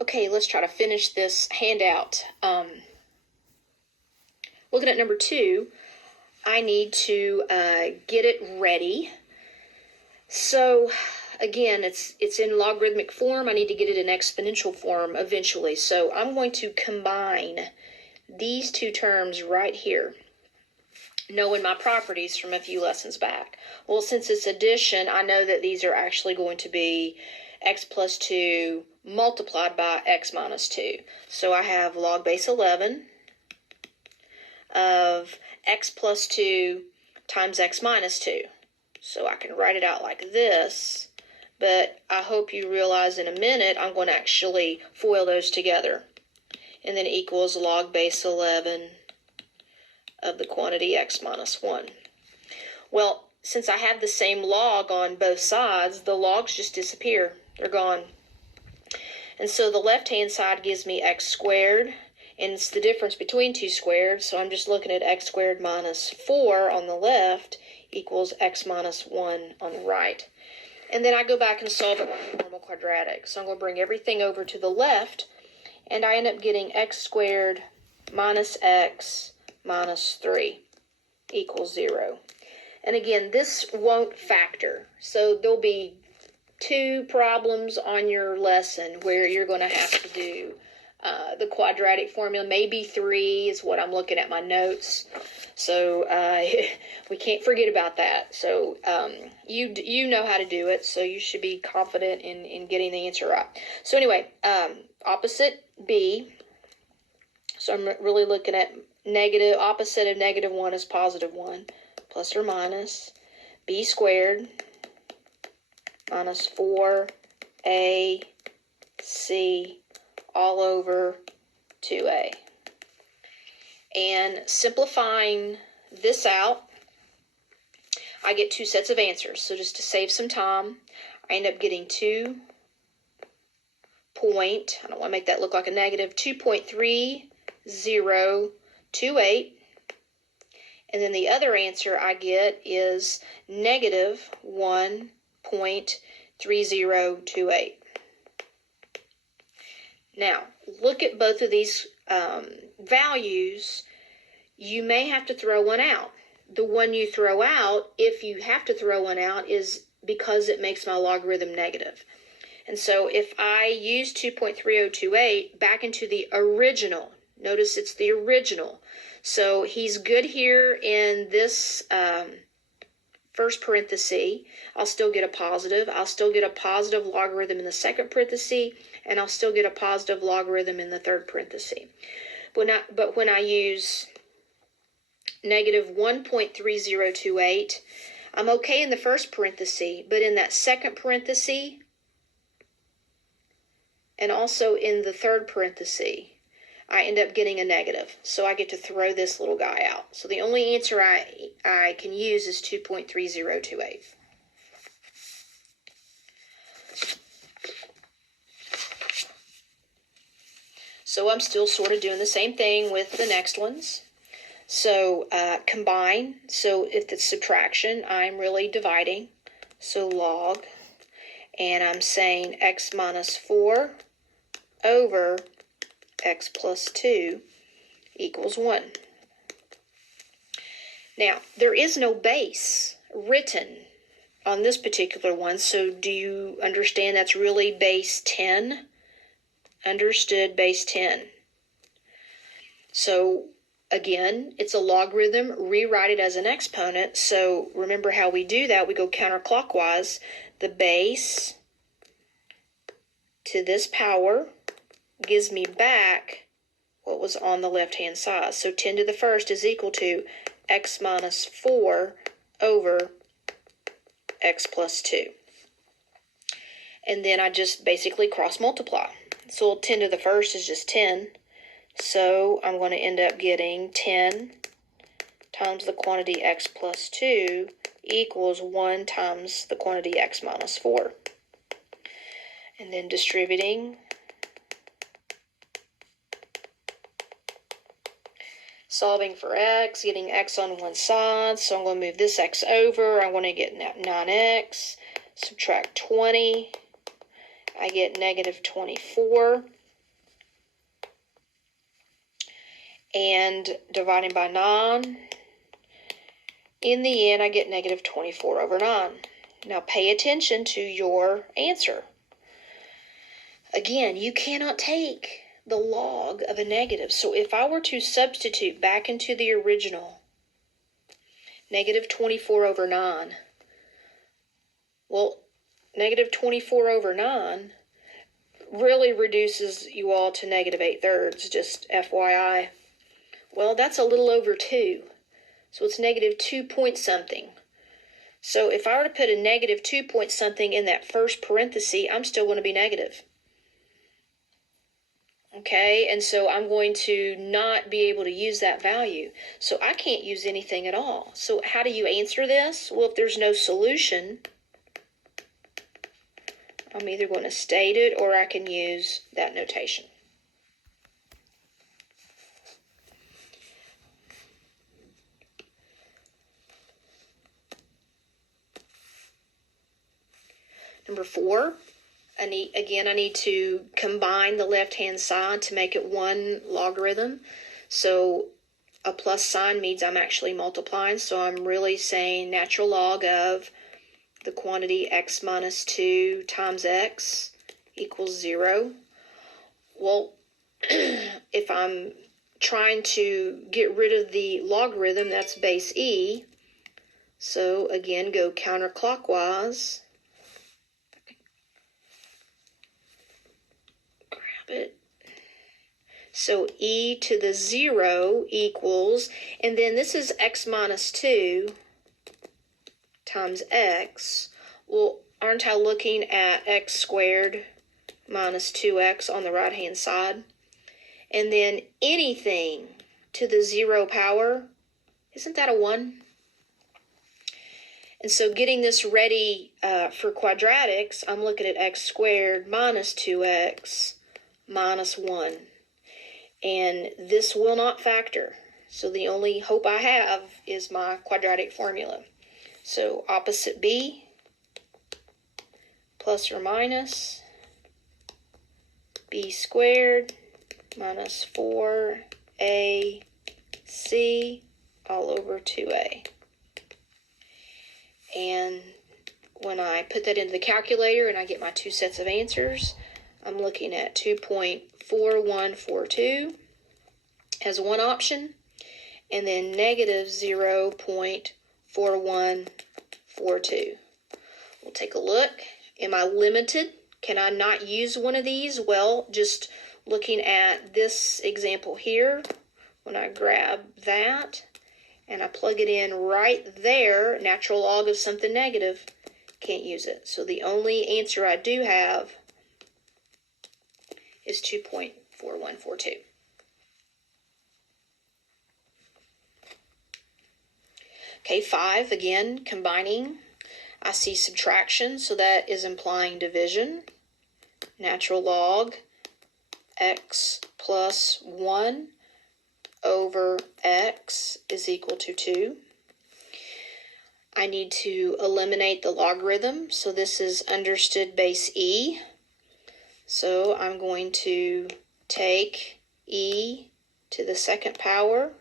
Okay, let's try to finish this handout. Looking at number 2, I need to get it ready. So again, it's in logarithmic form. I need to get it in exponential form eventually. So I'm going to combine these two terms right here, knowing my properties from a few lessons back. Well, since it's addition, I know that these are actually going to be x plus 2 multiplied by x minus 2. So I have log base 11 of x plus 2 times x minus 2. So I can write it out like this, but I hope you realize in a minute I'm going to actually FOIL those together. And then equals log base 11 of the quantity x minus 1. Well, since I have the same log on both sides, the logs just disappear. They're gone. And so the left-hand side gives me x squared, and it's the difference between two squared, so I'm just looking at x squared minus 4 on the left equals x minus 1 on the right. And then I go back and solve it like a normal quadratic. So I'm going to bring everything over to the left, and I end up getting x squared minus x minus 3 equals 0. And again, this won't factor. So there'll be 2 problems on your lesson where you're going to have to do the quadratic formula. Maybe 3 is what I'm looking at my notes. So we can't forget about that. So you know how to do it, so you should be confident in getting the answer right. So anyway, opposite b. So I'm really looking at negative, opposite of negative 1 is positive 1, plus or minus b squared minus 4ac all over 2a. And simplifying this out, I get 2 sets of answers. So just to save some time, I end up getting 2 point, I don't want to make that look like a negative, 2.3028. And then the other answer I get is negative 1.3028. Now, look at both of these values. You may have to throw one out. The one you throw out, if you have to throw one out, is because it makes my logarithm negative. And so if I use 2.3028 back into the original, notice it's the original. So he's good here in this first parenthesis. I'll still get a positive. I'll still get a positive logarithm in the second parenthesis, and I'll still get a positive logarithm in the third parenthesis. But when I use negative 1.3028, I'm okay in the first parenthesis, but in that second parenthesis, and also in the third parenthesis, I end up getting a negative. So I get to throw this little guy out. So the only answer I can use is 2.3028. So I'm still sort of doing the same thing with the next ones. So combine. So if it's subtraction, I'm really dividing. So log. And I'm saying x minus 4 over x plus 2 equals 1. Now, there is no base written on this particular one, so do you understand that's really base 10? Understood, base 10. So, again, it's a logarithm. Rewrite it as an exponent. So, remember how we do that. We go counterclockwise. The base to this power gives me back what was on the left-hand side. So 10 to the first is equal to x minus 4 over x plus 2. And then I just basically cross multiply. So 10 to the first is just 10. So I'm going to end up getting 10 times the quantity x plus 2 equals 1 times the quantity x minus 4. And then distributing, solving for x, getting x on one side, so I'm going to move this x over. I want to get 9x, subtract 20, I get negative 24. and dividing by 9. In the end, I get negative 24 over 9. Now pay attention to your answer. Again, you cannot take the log of a negative. So if I were to substitute back into the original, negative 24 over 9, well, negative 24 over 9 really reduces you all to negative 8/3, just FYI. Well, that's a little over 2. So it's negative 2 point something. So if I were to put a negative 2 point something in that first parenthesis, I'm still going to be negative. Okay, and so I'm going to not be able to use that value. So I can't use anything at all. So how do you answer this? Well, if there's no solution, I'm either going to state it or I can use that notation. Number 4, I need to combine the left-hand side to make it one logarithm. So a plus sign means I'm actually multiplying. So I'm really saying natural log of the quantity x minus 2 times x equals 0. Well, if I'm trying to get rid of the logarithm, that's base e. So again, go counterclockwise. It. So e to the 0 equals, and then this is x minus 2 times x. Well, aren't I looking at x squared minus 2x on the right-hand side? And then anything to the 0 power, isn't that a 1? And so getting this ready for quadratics, I'm looking at x squared minus 2x minus 1. And this will not factor. So the only hope I have is my quadratic formula. So opposite b, plus or minus b squared minus 4ac all over 2a. And when I put that into the calculator and I get my two sets of answers, I'm looking at 2.4142 as one option, and then negative 0.4142. We'll take a look. Am I limited? Can I not use one of these? Well, just looking at this example here, when I grab that and I plug it in right there, natural log of something negative, can't use it. So the only answer I do have is 2.4142. Okay, 5, again, combining. I see subtraction, so that is implying division. Natural log x plus 1 over x is equal to 2. I need to eliminate the logarithm, so this is understood base e. So I'm going to take e to the second power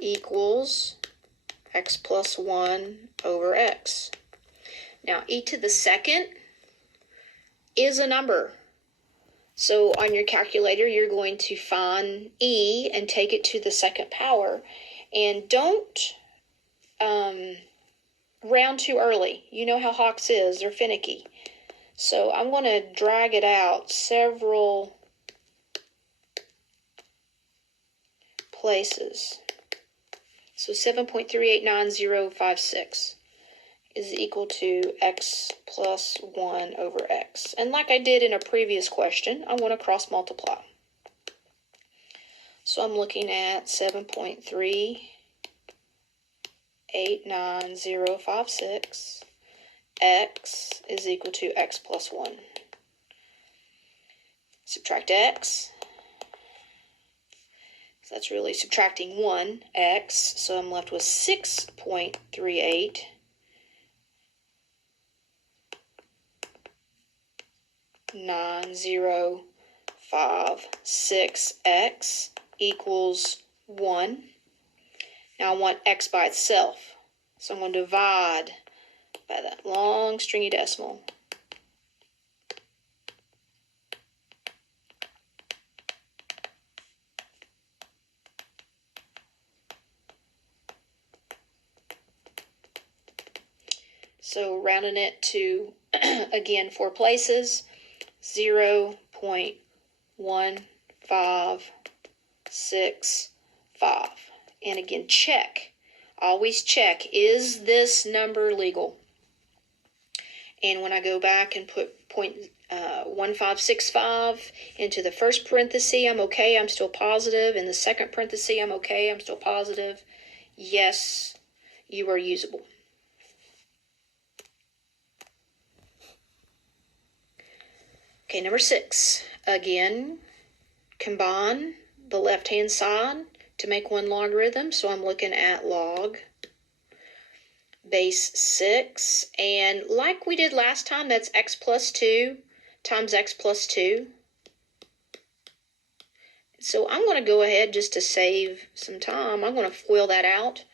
equals x plus 1 over x. Now, e to the second is a number. So on your calculator, you're going to find e and take it to the second power. And don't round too early. You know how Hawks is. They're finicky. So I'm going to drag it out several places. So 7.389056 is equal to x plus 1 over x. And like I did in a previous question, I want to cross multiply. So I'm looking at 7.389056. X is equal to x plus 1. Subtract x. So that's really subtracting 1x. So I'm left with 6.38 0.9056x equals 1. Now I want x by itself. So I'm going to divide by that long stringy decimal. So rounding it to, again, 4 places, 0.1565. And again, check. Always check, is this number legal? And when I go back and put 0.1565 into the first parenthesis, I'm okay, I'm still positive. In the second parenthesis, I'm okay, I'm still positive. Yes, you are usable. Okay, number 6. Again, combine the left-hand side to make one logarithm. So I'm looking at log base 6. And like we did last time, that's x plus 2 times x plus 2. So I'm going to go ahead, just to save some time, I'm going to FOIL that out.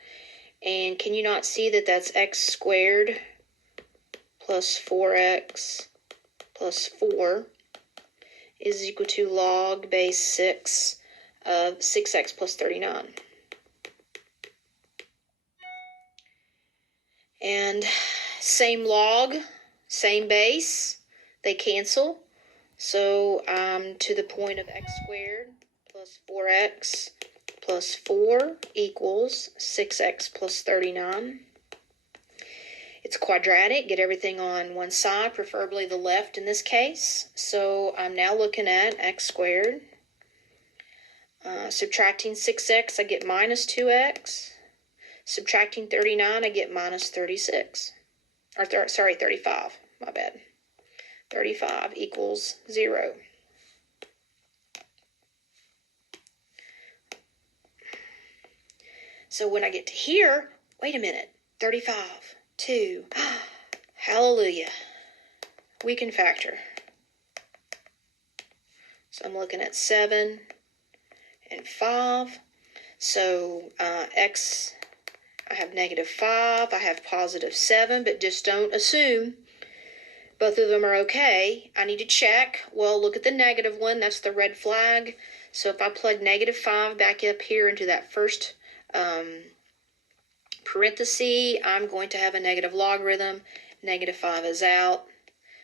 And can you not see that that's x squared plus 4x plus 4 is equal to log base 6 of 6x plus 39. And same log, same base, they cancel. So to the point of x squared plus 4x plus 4 equals 6x plus 39. It's quadratic, get everything on one side, preferably the left in this case. So I'm now looking at x squared. Subtracting 6x, I get minus 2x. Subtracting 39, I get minus 36. Or 35, my bad. 35 equals 0. So when I get to here, wait a minute, 35. 2. Hallelujah. We can factor. So I'm looking at 7 and 5. So x, I have negative 5. I have positive 7, but just don't assume both of them are okay. I need to check. Well, look at the negative one. That's the red flag. So if I plug negative 5 back up here into that first parenthesis, I'm going to have a negative logarithm. Negative 5 is out.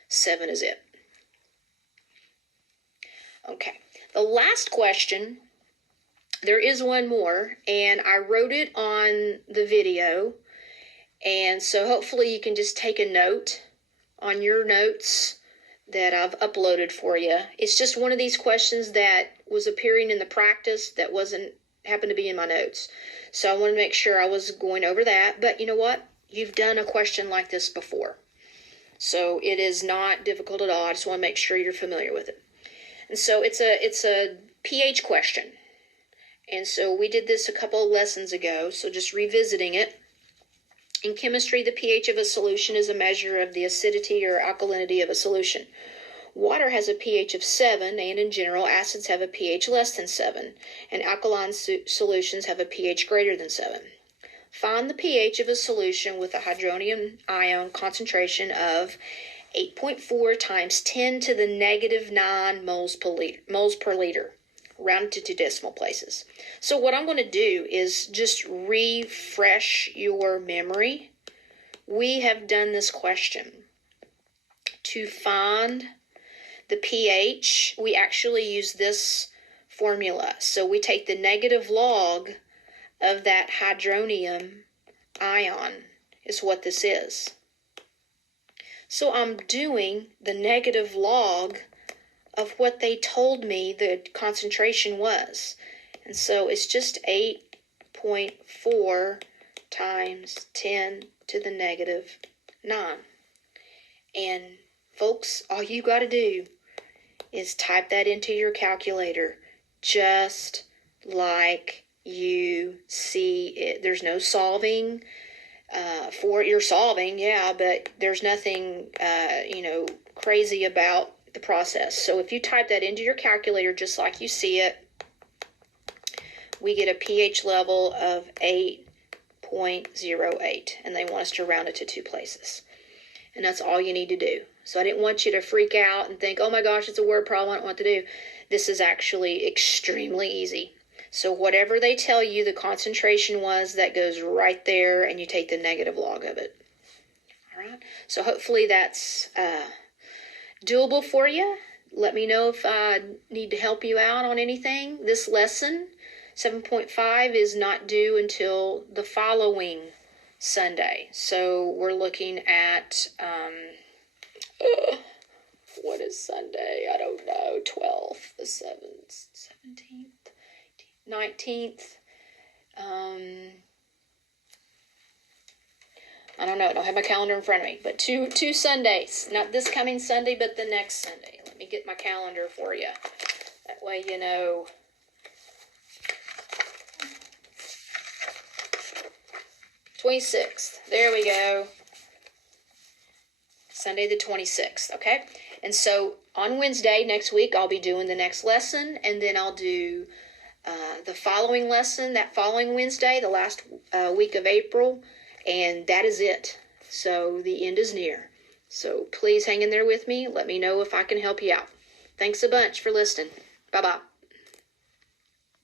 7 is it. Okay. The last question, there is one more, and I wrote it on the video, and so hopefully you can just take a note on your notes that I've uploaded for you. It's just one of these questions that was appearing in the practice that happened to be in my notes. So I want to make sure I was going over that. But you know what? You've done a question like this before. So it is not difficult at all. I just want to make sure you're familiar with it. And so it's a pH question. And so we did this a couple of lessons ago, so just revisiting it. In chemistry, the pH of a solution is a measure of the acidity or alkalinity of a solution. Water has a pH of 7, and in general, acids have a pH less than 7, and alkaline solutions have a pH greater than 7. Find the pH of a solution with a hydronium ion concentration of 8.4 times 10 to the negative 9 moles per liter, rounded to 2 decimal places. So what I'm going to do is just refresh your memory. We have done this question. To find the pH, we actually use this formula. So we take the negative log of that hydronium ion is what this is. So I'm doing the negative log of what they told me the concentration was. And so it's just 8.4 times 10 to the negative 9. And folks, all you got to do is type that into your calculator just like you see it. There's no solving for it. You're solving, yeah, but there's nothing, crazy about the process. So if you type that into your calculator just like you see it, we get a pH level of 8.08, and they want us to round it to 2 places. And that's all you need to do. So I didn't want you to freak out and think, oh my gosh, it's a word problem, I don't know what to do. This is actually extremely easy. So whatever they tell you the concentration was, that goes right there, and you take the negative log of it. All right. So hopefully that's doable for you. Let me know if I need to help you out on anything. This lesson, 7.5, is not due until the following Sunday. So we're looking at, what is Sunday? I don't know. 12th, the 7th, 17th, 19th. I don't know. I don't have my calendar in front of me. But two Sundays. Not this coming Sunday, but the next Sunday. Let me get my calendar for you. That way you know. The 26th. There we go. Sunday the 26th. Okay? And so on Wednesday next week, I'll be doing the next lesson. And then I'll do the following lesson that following Wednesday, the last week of April. And that is it. So the end is near. So please hang in there with me. Let me know if I can help you out. Thanks a bunch for listening. Bye-bye.